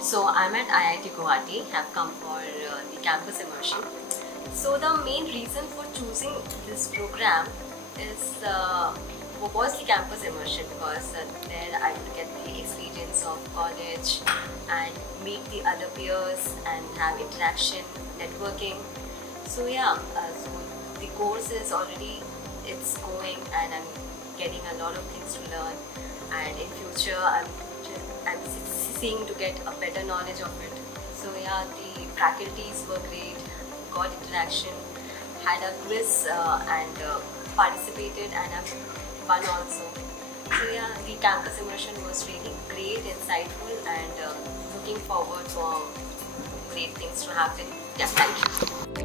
So I'm at IIT Guwahati, have come for the campus immersion. So the main reason for choosing this program was the campus immersion, because there I would get the experience of college and meet the other peers and have interaction, networking. So yeah, so the course is already it's going and I'm getting a lot of things to learn, and in future I'm seeing to get a better knowledge of it. So yeah, the faculties were great, got interaction, had a quiz and participated, and I've won also. So yeah, the campus immersion was really great, insightful, and looking forward for great things to happen. Yeah, thank you.